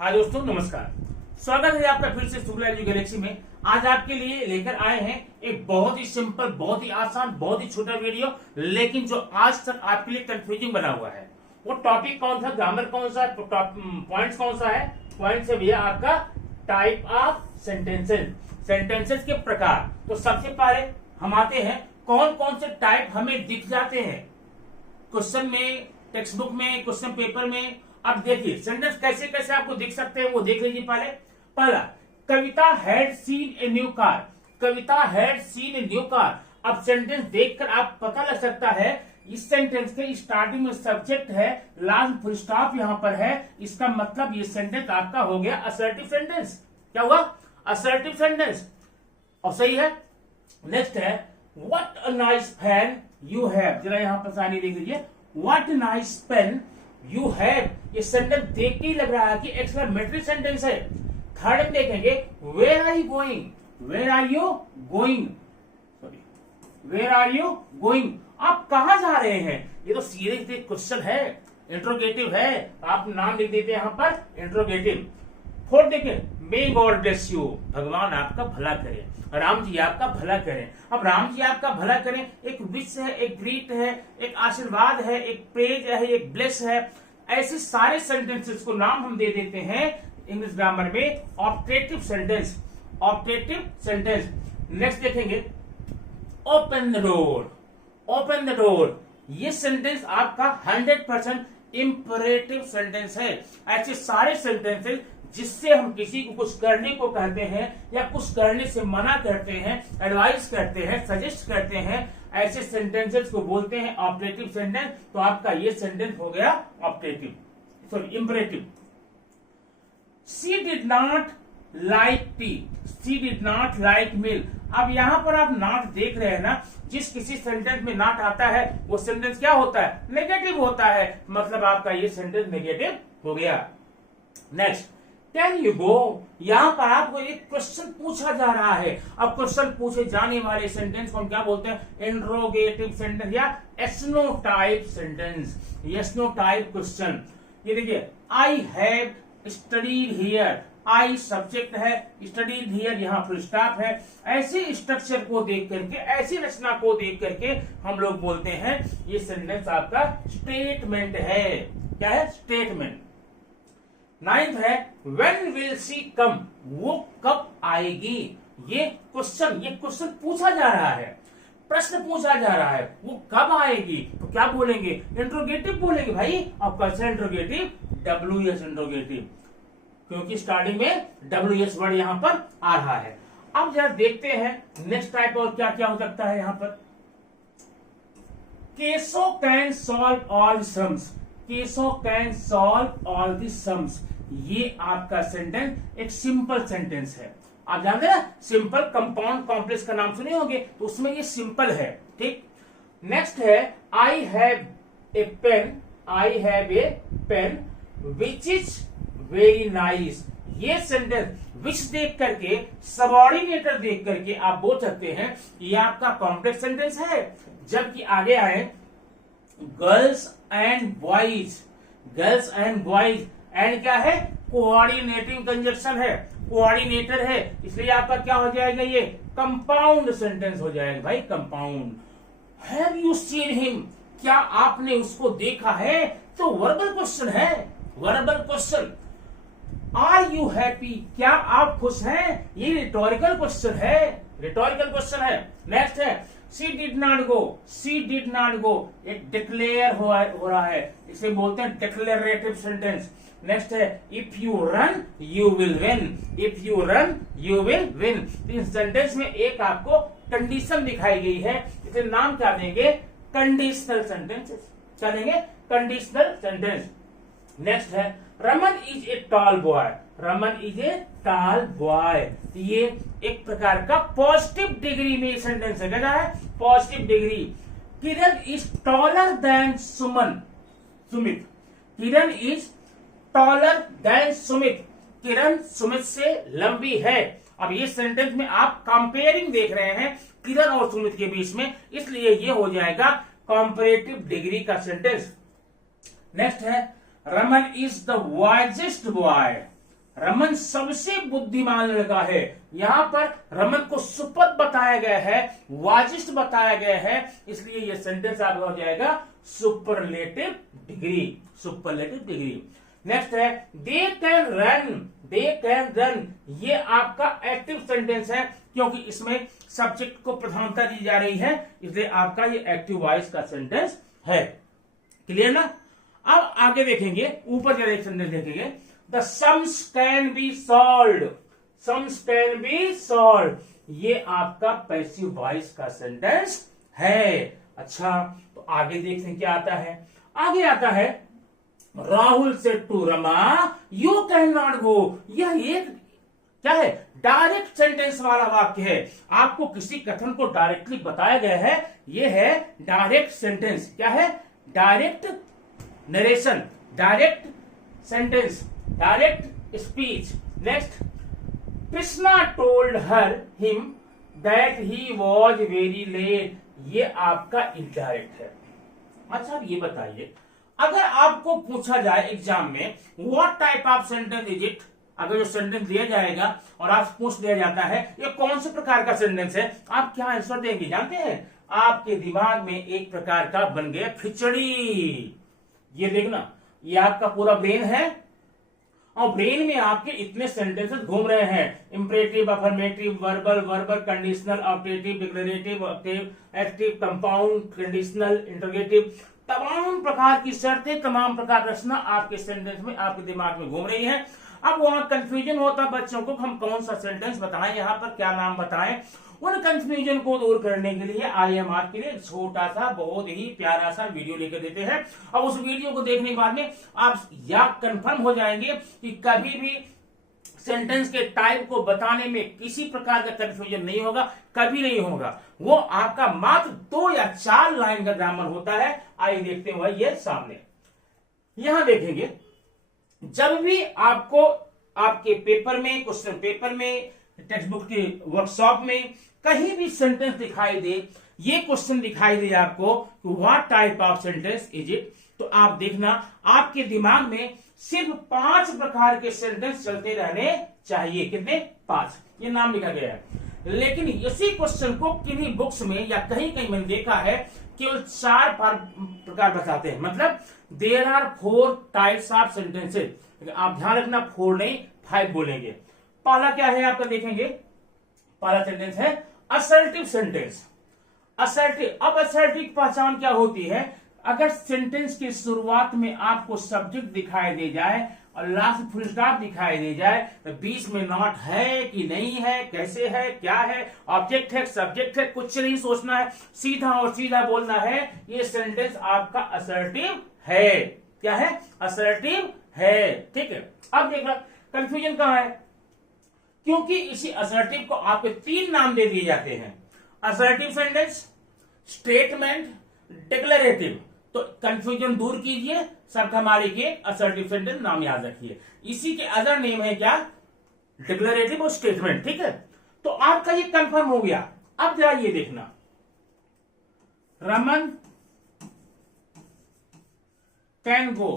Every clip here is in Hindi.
हाँ दोस्तों नमस्कार, स्वागत है आपका फिर से शुक्ला एडु गैलेक्सी में। आज आपके लिए लेकर आए हैं एक बहुत ही सिंपल, बहुत ही आसान, बहुत ही छोटा वीडियो, लेकिन जो आज तक आपके लिए कंफ्यूजिंग बना हुआ है। वो टॉपिक कौन था, ग्रामर कौन सा, पॉइंट्स कौन सा है? पॉइंट है भैया आपका टाइप ऑफ सेंटेंसेस, सेंटेंसेस के प्रकार। तो सबसे पहले हम आते हैं कौन कौन से टाइप हमें दिख जाते हैं क्वेश्चन में, टेक्स्ट बुक में, क्वेश्चन पेपर में। अब देखिए सेंटेंस कैसे कैसे आपको दिख सकते हैं वो देख लीजिए। पहला, Kavita had seen a new car. Kavita had seen a new car. अब सेंटेंस देखकर आप पता लग सकता है इस सेंटेंस के स्टार्टिंग में सब्जेक्ट है, लास्ट फुल स्टॉप यहाँ पर है। इसका मतलब ये सेंटेंस आपका हो गया असर्टिव सेंटेंस। क्या हुआ? Assertive sentence. और सही है। नेक्स्ट है what a nice pen you have. जरा यहाँ पर सानी देख लीजिए, what a nice pen you have. ये सेंटेंस देख के ही लग रहा है कि एक्सक्लेमेटरी सेंटेंस है। थर्ड में देखेंगे where are you going. Where are you going, sorry, where are you going. आप कहां जा रहे हैं? ये तो सीरियस क्वेश्चन है, इंट्रोगेटिव है। आप नाम लिख देते हैं यहाँ पर इंट्रोगेटिव। फोर्थ देखिए मे गॉड ब्लेस यू। भगवान आपका भला करे, राम जी आपका भला करें। अब राम जी आपका भला करें एक विश है, एक ग्रीट है, एक आशीर्वाद है, एक प्रेज है, एक ब्लेस है। ऐसे सारे सेंटेंसेस को नाम हम दे देते हैं इंग्लिश ग्रामर में optative sentence. Optative sentence. Next देखेंगे open the door. Open the door ये सेंटेंस आपका 100% इंपरेटिव सेंटेंस है। ऐसे सारे सेंटेंसेस जिससे हम किसी को कुछ करने को कहते हैं या कुछ करने से मना करते हैं, एडवाइस करते हैं, सजेस्ट करते हैं, ऐसे सेंटेंसेस को बोलते हैं ऑप्टेटिव सेंटेंस। तो आपका ये सेंटेंस हो गया optative, sorry imperative. She did not like T. She did not like milk. अब यहां पर आप नॉट देख रहे हैं ना, जिस किसी सेंटेंस में नॉट आता है वो सेंटेंस क्या होता है? नेगेटिव होता है। मतलब आपका ये सेंटेंस नेगेटिव हो गया। Next can you go. यहां पर आपको एक क्वेश्चन पूछा जा रहा है। अब क्वेश्चन पूछे जाने वाले सेंटेंस को हम क्या बोलते हैं? इंट्रोगेटिव सेंटेंस या snow type sentence, snow type question. ये देखिए I have studied here. I subject है, स्टडीड हियर यहाँ फुल स्टॉप है। ऐसे स्ट्रक्चर को देख करके, ऐसी रचना को देख करके हम लोग बोलते हैं ये सेंटेंस आपका स्टेटमेंट है। क्या है? स्टेटमेंट। नाइन्थ है व्हेन विल शी कम। वो कब आएगी? ये क्वेश्चन पूछा जा रहा है, प्रश्न पूछा जा रहा है, वो कब आएगी? तो क्या बोलेंगे? इंट्रोगेटिव बोलेंगे भाई। और कैसा इंट्रोगेटिव? WS इंट्रोगेटिव, क्योंकि स्टार्टिंग में WS वर्ड यहां पर आ रहा है। अब जरा देखते हैं नेक्स्ट टाइप और क्या क्या हो सकता है यहां पर। Keshav can solve all sums. Keshav can solve all the sums. ये आपका सेंटेंस एक सिंपल सेंटेंस है। आप जानते हैं ना, सिंपल कंपाउंड कॉम्प्लेक्स का नाम सुने होंगे, तो उसमें ये सिंपल है। ठीक। नेक्स्ट है I have a pen. I have a pen which is very nice. ये सेंटेंस विच देख करके, सबऑर्डिनेटर देख करके आप बोल सकते हैं ये आपका कॉम्प्लेक्स सेंटेंस है। जबकि आगे आए girls and boys. Girls and boys, and क्या है? कोऑर्डिनेटिंग कंजक्शन है, कोऑर्डिनेटर है, इसलिए आपका क्या हो जाएगा? ये कंपाउंड सेंटेंस हो जाएगा भाई, compound. Have you seen him. क्या आपने उसको देखा है? तो वर्बल क्वेश्चन है, verbal question. Are you happy. क्या आप खुश हैं? ये रिटोरिकल क्वेश्चन है, रिटोरिकल क्वेश्चन है। नेक्स्ट है she did not go. She did not go एक डिक्लेयर हो रहा है, इसे बोलते हैं डिक्लेरेटिव सेंटेंस। नेक्स्ट है if you run you will win. If you run you will win. इस सेंटेंस में एक आपको कंडीशन दिखाई गई है, इसे नाम क्या देंगे? Conditional sentences. क्या देंगे? Conditional sentence. नेक्स्ट है Raman is a tall boy. Raman is a tall boy. ये एक प्रकार का पॉजिटिव डिग्री में सेंटेंस है। क्या है? Positive degree. Kiran is taller than Suman. Sumit. Kiran is taller than Sumit. Kiran Sumit से लंबी है। अब ये सेंटेंस में आप कंपेयरिंग देख रहे हैं किरण और सुमित के बीच में, इसलिए ये हो जाएगा कंपैरेटिव डिग्री का सेंटेंस। नेक्स्ट है Raman is the wisest boy. Raman सबसे बुद्धिमान लड़का है। यहां पर रमन को सुपथ बताया गया है, वाजिष्ठ बताया गया है, इसलिए यह सेंटेंस आपका हो जाएगा superlative degree, superlative degree. Next है they can run, they can run, ये आपका एक्टिव सेंटेंस है क्योंकि इसमें सब्जेक्ट को प्रधानता दी जा रही है, इसलिए आपका ये एक्टिव वॉइस का सेंटेंस है। क्लियर ना? अब आगे देखेंगे, ऊपर जरा एक सेंटेंस देखेंगे, the sums can be solved, sums can be solved, ये आपका पैसिव वॉइस का सेंटेंस है। अच्छा, तो आगे देखते हैं क्या आता है। आगे आता है Rahul said to Rama you can not go, यह एक क्या है, डायरेक्ट सेंटेंस वाला वाक्य है। आपको किसी कथन को डायरेक्टली बताया गया है, यह है डायरेक्ट सेंटेंस। क्या है? Direct narration, direct sentence, direct speech. Next, Krishna told her him that he was very late, ये आपका इनडायरेक्ट है। अच्छा, अब ये बताइए, अगर आपको पूछा जाए एग्जाम में what type of sentence is it, अगर जो सेंटेंस दिया जाएगा और आप पूछ दिया जाता है ये कौन से प्रकार का सेंटेंस है, आप क्या आंसर देंगे जानते हैं? आपके दिमाग में एक प्रकार का बन गया खिचड़ी। ये देखना, ये आपका पूरा ब्रेन है और ब्रेन में आपके इतने सेंटेंसेस घूम रहे हैं, imperative, affirmative, verbal, verbal conditional, objective, declarative, active, compound, conditional, interrogative, तमाम प्रकार की शर्तें, तमाम प्रकार रचना आपके सेंटेंस में आपके दिमाग में घूम रही है। अब वहां कंफ्यूजन होता बच्चों को, हम कौन सा सेंटेंस बताएं, यहां पर क्या नाम बताएं। उन कंफ्यूजन को दूर करने के लिए आज हम आपके लिए छोटा सा बहुत ही प्यारा सा वीडियो लेकर देते हैं। अब उस वीडियो को देखने के बाद में आप या कंफर्म हो जाएंगे कि कभी भी सेंटेंस के टाइप को बताने में किसी प्रकार का कंफ्यूजन नहीं होगा, कभी नहीं होगा। वो आपका मात्र 2 या 4 लाइन का ग्रामर होता है। आइए देखते हुए ये सामने, यहां देखेंगे, जब भी आपको आपके पेपर में, क्वेश्चन पेपर में, टेक्स्ट बुक के वर्कशॉप में कहीं भी सेंटेंस दिखाई दे, ये क्वेश्चन दिखाई दे आपको what type of sentence is it, तो आप देखना आपके दिमाग में सिर्फ 5 प्रकार के सेंटेंस चलते रहने चाहिए। कितने? 5, ये नाम लिखा गया है। लेकिन इसी क्वेश्चन को किन्हीं बुक्स में या कहीं कहीं मैंने देखा है केवल 4 प्रकार बताते हैं, मतलब there are 4 types of sentences. आप ध्यान रखना 4 नहीं 5 बोलेंगे। पहला क्या है आपका देखेंगे, पहला सेंटेंस है असर्टिव सेंटेंस। असर्टिव, अब असर्टिव की पहचान क्या होती है? अगर सेंटेंस की शुरुआत में आपको सब्जेक्ट दिखाई दे जाए और लास्ट फुल स्टॉप दिखाई दे जाए, तो बीच में नॉट है कि नहीं है, कैसे है, क्या है, ऑब्जेक्ट है, सब्जेक्ट है, कुछ नहीं सोचना है, सीधा और सीधा बोलना है, ये सेंटेंस आपका असर्टिव है। क्या है? असर्टिव है। ठीक है, अब देखना कंफ्यूजन कहां है, क्योंकि इसी असर्टिव को आपके 3 नाम दे दिए जाते हैं, असर्टिव सेंटेंस, स्टेटमेंट, डिक्लेरेटिव। तो कंफ्यूजन दूर कीजिए, शब्द हमारे के असर्टिव सेंटेंस नाम याद रखिए। इसी के अदर नेम है क्या? डिक्लेरेटिव और स्टेटमेंट। ठीक है, तो आपका ये कंफर्म हो गया। अब जरा ये देखना, Raman can go,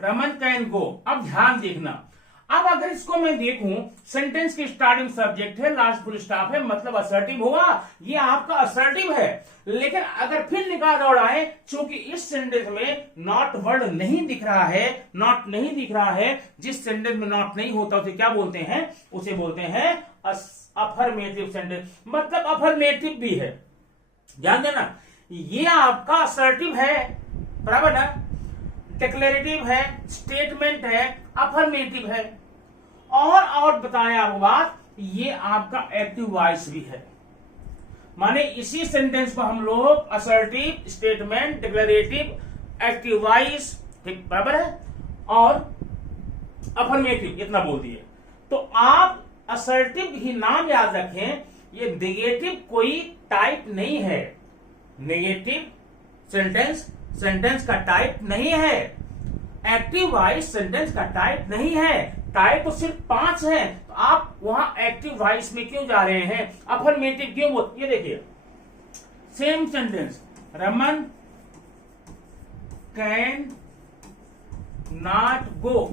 Raman can go. अब ध्यान देखना, अब अगर इसको मैं देखूं, सेंटेंस की स्टार्टिंग सब्जेक्ट है, लास्ट फुल स्टॉप है, मतलब असर्टिव हुआ, ये आपका असर्टिव है। लेकिन अगर फिर निकाह दौड़ाए, चूंकि इस सेंटेंस में नॉट वर्ड नहीं दिख रहा है, नॉट नहीं दिख रहा है, जिस सेंटेंस में नॉट नहीं होता उसे क्या बोलते हैं? उसे बोलते हैं अफर्मेटिव सेंटेंस, मतलब अफर्मेटिव भी है। ध्यान देना, ये आपका असर्टिव है, बराबर ना, डिक्लेरेटिव है, स्टेटमेंट है, अफर्मेटिव है, और बताया आपको बात, ये आपका एक्टिव वॉइस भी है। माने इसी सेंटेंस को हम लोग assertive, statement, declarative, active voice, ठीक बराबर है, और अफर्मेटिव, इतना बोल दिए। तो आप असर्टिव ही नाम याद रखें, ये नेगेटिव कोई टाइप नहीं है, नेगेटिव सेंटेंस का टाइप नहीं है, एक्टिव वॉइस सेंटेंस का टाइप नहीं है। टाइप तो सिर्फ 5 है, तो आप वहां एक्टिव वॉइस में क्यों जा रहे हैं, अफर्मेटिव क्यों बोल? ये देखिए, same sentence, Raman can not गो।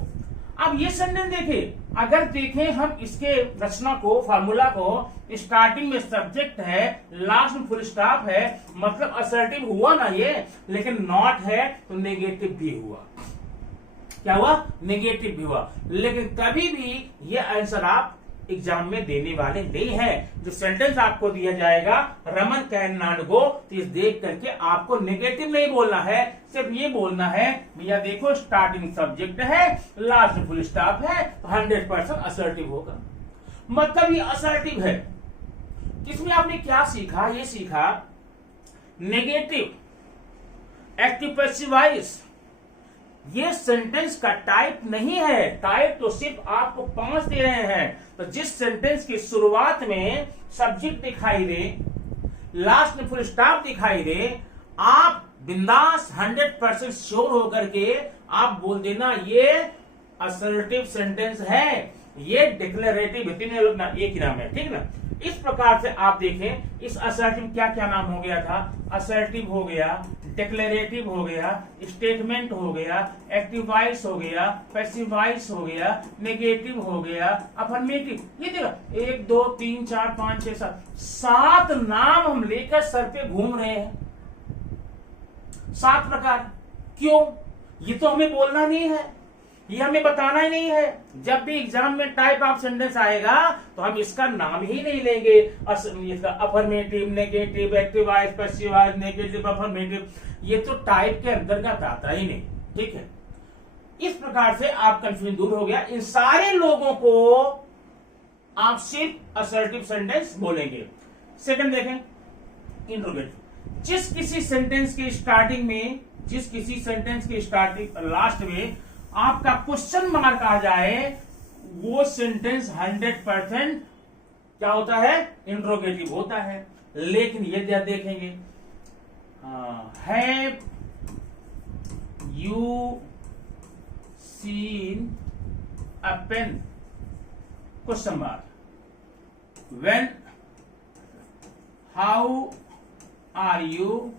अब ये सेंटेंस देखिए, अगर देखें हम इसके रचना को, फार्मूला को, स्टार्टिंग में सब्जेक्ट है, लास्ट में फुल स्टॉप है, मतलब असर्टिव हुआ ना ये, लेकिन नॉट है तो नेगेटिव भी हुआ। क्या हुआ? नेगेटिव भी हुआ। लेकिन कभी भी ये आंसर आप एग्जाम में देने वाले नहीं है। जो सेंटेंस आपको दिया जाएगा रमन कैन नॉट गो, तो इस देख करके आपको नेगेटिव नहीं बोलना है, सिर्फ ये बोलना है भैया देखो स्टार्टिंग सब्जेक्ट है, लास्ट फुल स्टॉप है, 100% असर्टिव होगा। मतलब ये असर्टिव है। इसमें आपने क्या सीखा? ये सीखा नेगेटिव, एक्टिव, पैसिव वॉइस ये सेंटेंस का टाइप नहीं है। टाइप तो सिर्फ आपको 5 दे रहे हैं। तो जिस सेंटेंस की शुरुआत में सब्जेक्ट दिखाई दे, लास्ट में फुल स्टॉप दिखाई दे, आप बिंदास 100% श्योर होकर के आप बोल देना ये असर्टिव सेंटेंस है, ये डिक्लेरेटिव है। तीनों लोग ना एक ही नाम है, ठीक ना। इस प्रकार से आप देखें इस असर्टिव क्या क्या नाम हो गया था? असर्टिव हो गया, डिक्लेरेटिव हो गया, स्टेटमेंट हो गया, एक्टिव वॉइस हो गया, पैसिव वॉइस हो गया, नेगेटिव हो गया, अफर्मेटिव। ये देखो 1 2 3 4 5 6 7 नाम हम लेकर सर पे घूम रहे हैं। 7 प्रकार। क्यों? ये तो हमें बोलना नहीं है, ये हमें बताना ही नहीं है। जब भी एग्जाम में टाइप ऑफ सेंटेंस आएगा तो हम इसका नाम ही नहीं लेंगे। इसका affirmative, negative, active voice, passive voice, negative, affirmative, ये तो टाइप के अंतर्गत आता ही नहीं, ठीक है। इस प्रकार से आप कंफ्यूजन दूर हो गया। इन सारे लोगों को आप सिर्फ असर्टिव सेंटेंस बोलेंगे। सेकंड देखें, इंट्रोगेटिव। जिस किसी सेंटेंस के स्टार्टिंग में, जिस किसी सेंटेंस के स्टार्टिंग लास्ट में आपका क्वेश्चन मार्क आ जाए, वो सेंटेंस 100% क्या होता है? इंट्रोगेटिव होता है। लेकिन ये देखेंगे, have you seen a pen? Question mark. When, how are you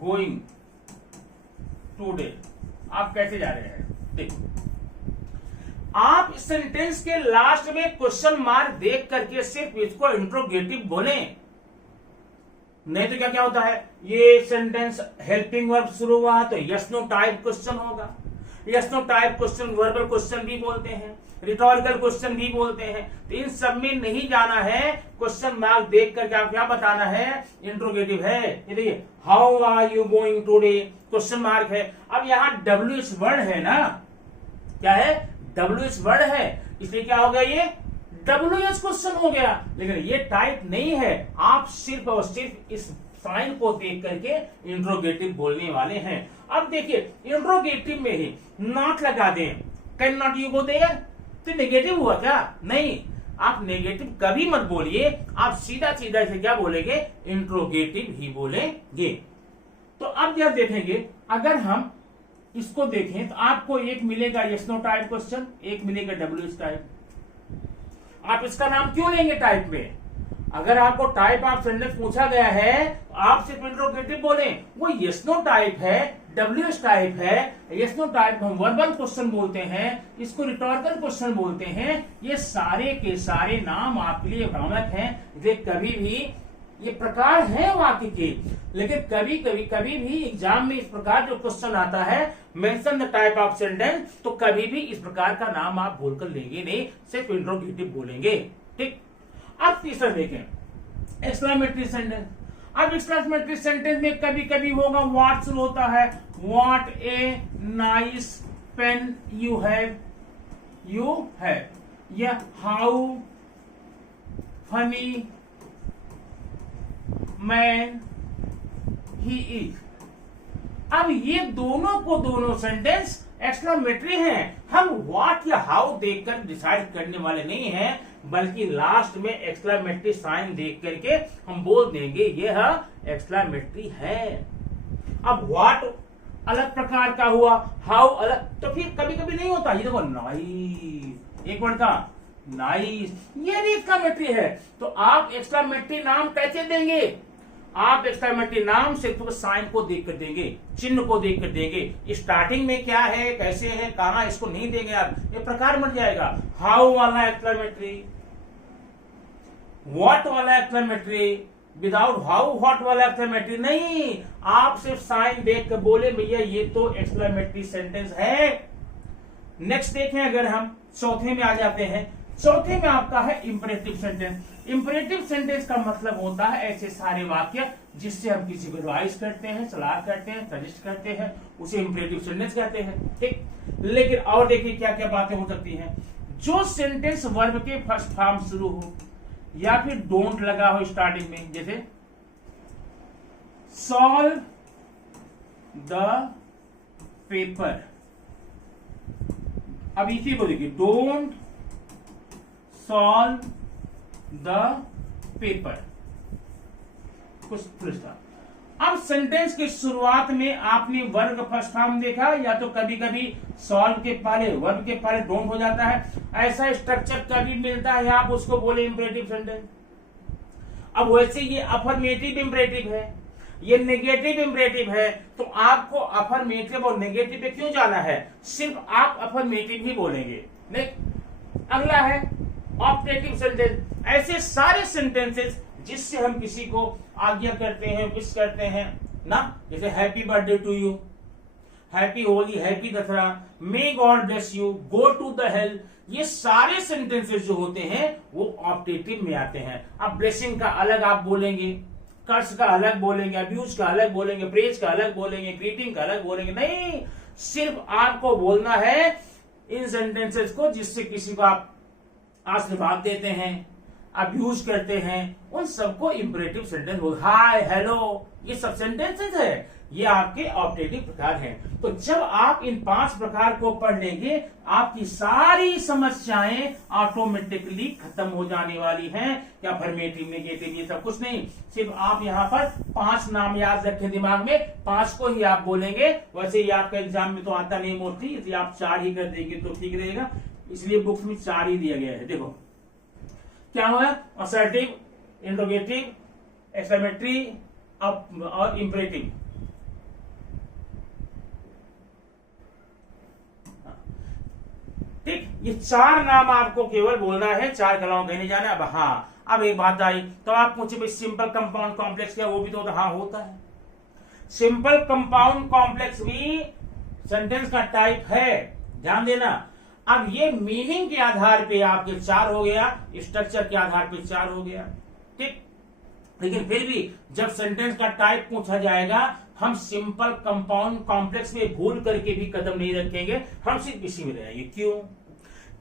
going today? आप कैसे जा रहे हैं? देखो, आप इस सेंटेंस के लास्ट में क्वेश्चन मार्क देख करके सिर्फ इसको इंट्रोगेटिव बोलें। नहीं तो क्या क्या होता है, ये सेंटेंस हेल्पिंग वर्ब शुरू हुआ तो यस नो टाइप क्वेश्चन होगा। Yes no type question verbal question भी बोलते हैं, रिटोरिकल क्वेश्चन भी बोलते हैं। तो इन सब में नहीं जाना है, क्वेश्चन मार्क देख करके आप क्या बताना है? इंट्रोगेटिव है। ये देखिए, how are you going today? Question mark है। अब यहाँ WH वर्ड है ना, क्या है? WH वर्ड है, इसलिए क्या हो गया? ये WH क्वेश्चन हो गया। लेकिन ये टाइप नहीं है। आप सिर्फ और सिर्फ इस साइन को देख करके इंट्रोगेटिव बोलने वाले हैं। अब देखिए, इंट्रोगेटिव में ही नॉट लगा दें, can not you go there, तो नेगेटिव हुआ क्या? नहीं, आप नेगेटिव कभी मत बोलिए। आप सीधा सीधा इसे क्या बोलेंगे? इंट्रोगेटिव ही बोलेंगे। तो अब जब देखेंगे, अगर हम इसको देखें तो आपको एक मिलेगा यस नो टाइप क्वेश्चन, एक मिलेगा WH टाइप। आप इसका नाम क्यों लेंगे टाइप में? अगर आपको टाइप ऑफ सेंटेंस पूछा गया है तो आप सिर्फ इंट्रोगेटिव बोले। वो यस नो टाइप है, WH टाइप है। यस नो टाइप हम वर्बल क्वेश्चन बोलते हैं, इसको रिटोरिकल क्वेश्चन बोलते हैं। ये सारे के सारे नाम आपके लिए भ्रामक हैं। ये कभी भी ये प्रकार है वाक्य के, लेकिन कभी भी एग्जाम में इस प्रकार जो क्वेश्चन आता है, mention the type of sentence, तो कभी भी इस प्रकार का नाम आप बोलकर लेंगे नहीं, सिर्फ इंट्रोगेटिव बोलेंगे, ठीक। अब तीसरा देखें, एक्सक्लेमेटरी सेंटेंस। अब एक्सक्लेमेटरी सेंटेंस में कभी कभी होगा व्हाट शुरू होता है, what a nice pen you have, या how funny man he is. अब ये दोनों को दोनों सेंटेंस एक्सक्लेमेटरी हैं। हम व्हाट या हाउ देखकर डिसाइड करने वाले नहीं हैं, बल्कि लास्ट में एक्सक्लेमेटरी साइन देख करके हम बोल देंगे यह एक्सक्लेमेटरी है। अब व्हाट अलग प्रकार का हुआ, हाउ अलग, तो फिर कभी कभी नहीं होता। ये देखो नाइस, एक वर्ड का नाइस, ये भी एक्सक्लेमेटरी है। तो आप एक्सक्लेमेटरी नाम कैसे देंगे? आप एक्सक्लेमेटरी नाम सिर्फ साइन को देख कर देंगे, चिन्ह को देख कर देंगे। स्टार्टिंग में क्या है, कैसे है, कहां, इसको नहीं देंगे आप, ये प्रकार बन जाएगा। हाउ वाला एक्सक्लेमेटरी, व्हाट वाला एक्सक्लेमेटरी, विदाउट हाउ व्हाट वाला एक्सक्लेमेटरी नहीं, आप सिर्फ साइन देख कर बोले भैया ये तो एक्सक्लेमेटरी सेंटेंस है। नेक्स्ट देखें, अगर हम चौथे में आ जाते हैं, चौथे में आपका है इंपरेटिव सेंटेंस। इंपरेटिव सेंटेंस का मतलब होता है ऐसे सारे वाक्य जिससे हम किसी को एडवाइस करते हैं, सलाह करते हैं, सजेस्ट करते हैं, उसे इंपरेटिव सेंटेंस कहते हैं। ठीक, लेकिन और देखिए क्या क्या बातें हो सकती हैं। जो सेंटेंस वर्ब के फर्स्ट फॉर्म शुरू हो या फिर डोंट लगा हो स्टार्टिंग में, जैसे सॉल्व द पेपर। अब इसी को देखिए, डोंट सॉल्व द पेपर, कुछ फुल स्टॉप। अब सेंटेंस की शुरुआत में आपने वर्ब फर्स्ट फॉर्म देखा, या तो कभी कभी सॉल्व के पहले वर्ब के पहले डोंट हो जाता है, ऐसा स्ट्रक्चर कभी मिलता है, आप उसको बोले इंपरेटिव सेंटेंस। अब वैसे ये अफर्मेटिव इंपरेटिव है, ये नेगेटिव इंपरेटिव है, तो आपको अफर्मेटिव और नेगेटिव पे क्यों जाना है, सिर्फ आप अफर्मेटिव ही बोलेंगे। नहीं, अगला है ऑप्टेटिव सेंटेंस। ऐसे सारे सेंटेंसेस जिससे हम किसी को आज्ञा करते हैं, विश करते हैं ना, जैसे happy birthday to you, happy Holi, happy Dussehra, may god bless you, go to the hell, ये सारे सेंटेंसेस जो होते हैं वो ऑप्टेटिव में आते हैं। अब ब्लेसिंग का अलग आप बोलेंगे, कर्स का अलग बोलेंगे, अब्यूज का अलग बोलेंगे, प्रेज का अलग बोलेंगे, ग्रीटिंग का अलग बोलेंगे, नहीं, सिर्फ आपको बोलना है इन सेंटेंसेस को जिससे किसी को आप आशीर्वाद देते हैं, अब्यूज करते हैं, उन सबको इंपरेटिव सेंटेंस बोल। हाय, हेलो, ये सब सेंटेंसेस है, ये आपके ऑप्टेटिव प्रकार हैं। तो जब आप इन 5 प्रकार को पढ़ लेंगे, आपकी सारी समस्याएं ऑटोमेटिकली खत्म हो जाने वाली हैं। क्या अफर्मेटिव, नेगेटिव, ये सब कुछ नहीं, सिर्फ आप यहाँ पर 5 नाम याद रखें दिमाग में, 5 को ही आप बोलेंगे। वैसे ही आपका एग्जाम में तो आता नहीं मोस्टली, इसलिए आप 4 ही कर देंगे तो ठीक रहेगा, इसलिए बुक्स में 4 ही दिया गया है। देखो क्या हुआ, असर्टिव, इंट्रोगेटिव, एक्सक्लेमेटरी और इंपरेटिव। ठीक, ये 4 नाम आपको केवल बोलना है, 4 कलाओं कहीं नहीं जाना। अब हाँ, अब एक बात आई, तो आप पूछे भाई सिंपल कंपाउंड कॉम्प्लेक्स क्या, वो भी तो हाँ होता है। सिंपल कंपाउंड कॉम्प्लेक्स भी सेंटेंस का टाइप है, ध्यान देना। अब ये मीनिंग के आधार पे आपके 4 हो गया, स्ट्रक्चर के आधार पे 4 हो गया। ठीक, लेकिन फिर भी जब सेंटेंस का टाइप पूछा जाएगा, हम सिंपल कंपाउंड कॉम्प्लेक्स में भूल करके भी कदम नहीं रखेंगे, हम सिर्फ इसी में रहेंगे। क्यों?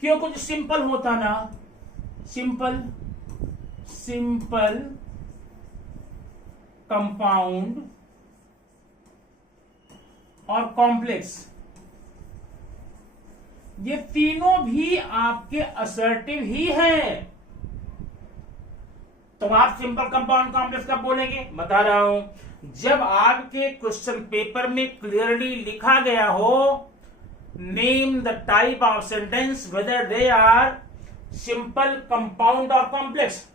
क्यों? कुछ सिंपल होता ना, सिंपल कंपाउंड और कॉम्प्लेक्स, ये तीनों भी आपके असर्टिव ही हैं। तो आप सिंपल कंपाउंड कॉम्प्लेक्स कब बोलेंगे, बता रहा हूं, जब आपके क्वेश्चन पेपर में क्लियरली लिखा गया हो, name the type of sentence whether they are simple, compound और कॉम्प्लेक्स,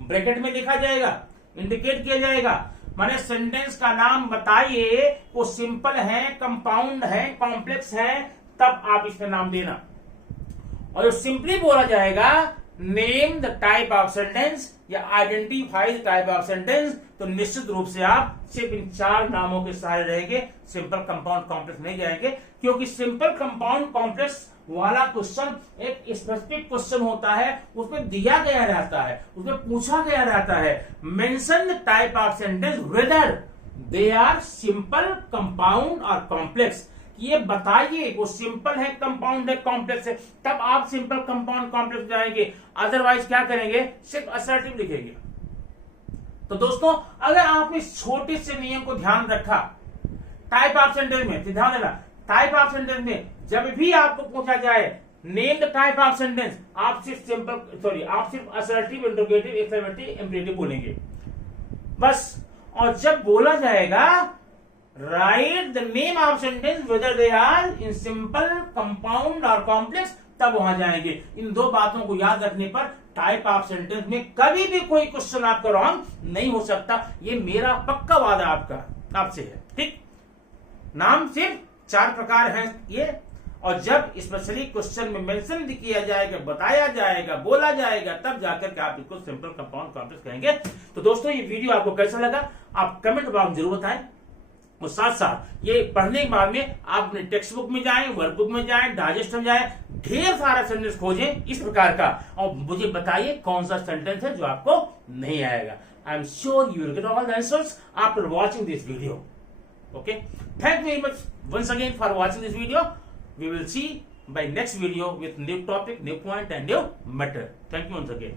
ब्रैकेट में लिखा जाएगा, इंडिकेट किया जाएगा, माने सेंटेंस का नाम बताइए, वो सिंपल है, कंपाउंड है, कॉम्प्लेक्स है, तब आप इसमें नाम देना। और सिंपली बोला जाएगा name the type of sentence या identify the type of sentence, तो निश्चित रूप से आप सिर्फ इन 4 नामों के सहारे रहेंगे, सिंपल कंपाउंड कॉम्प्लेक्स नहीं जाएंगे। क्योंकि सिंपल कंपाउंड कॉम्प्लेक्स वाला क्वेश्चन एक स्पेसिफिक क्वेश्चन होता है, उसमें दिया गया रहता है, उसमें पूछा गया रहता है, mention the type of sentence whether they are simple, compound और कॉम्प्लेक्स, ये बताइए वो सिंपल है, कंपाउंड है, कॉम्प्लेक्स है, तब आप सिंपल, कंपाउंड, कॉम्प्लेक्स जाएंगे। अदरवाइज क्या करेंगे, सिर्फ असर्टिव लिखेंगे। तो दोस्तों, अगर आपने इस छोटे से नियम को ध्यान रखा टाइप ऑफ सेंटेंस में, तो ध्यान देना, टाइप ऑफ सेंटेंस में जब भी आपको पूछा जाए name the type of sentence, आप सिर्फ असर्टिव, इंट्रोगेटिव, एक्सक्लेमेटरी, इंपरेटिव बोलेंगे बस। और जब बोला जाएगा write the name of sentence whether they are in simple, compound और कॉम्प्लेक्स, तब वहां जाएंगे। इन 2 बातों को याद रखने पर टाइप ऑफ सेंटेंस में कभी भी कोई क्वेश्चन आपका रॉन्ग नहीं हो सकता। ये मेरा पक्का वादा आपका आपसे है। ठीक, नाम सिर्फ 4 प्रकार हैं ये, और जब स्पेशली क्वेश्चन में मेंशन किया जाएगा, बताया जाएगा, बोला जाएगा, तब जाकर के आप इसको सिंपल कंपाउंड कॉम्प्लेक्स कहेंगे। तो दोस्तों ये वीडियो आपको कैसा लगा आप कमेंट बॉक्स में जरूर बताएं, और साथ साथ ये पढ़ने के बाद में आप अपने टेक्स्ट बुक में जाएं, वर्कबुक में जाएं, डाइजेस्ट में जाएं, ढेर सारा सेंटेंस खोजें इस प्रकार का, और मुझे बताइए कौन सा सेंटेंस है जो आपको नहीं आएगा। I am sure you will get all the answers after watching this video. Okay, thank you very much once again for watching this video. We will see by next video with new topic, new point and new matter. Thank you once again.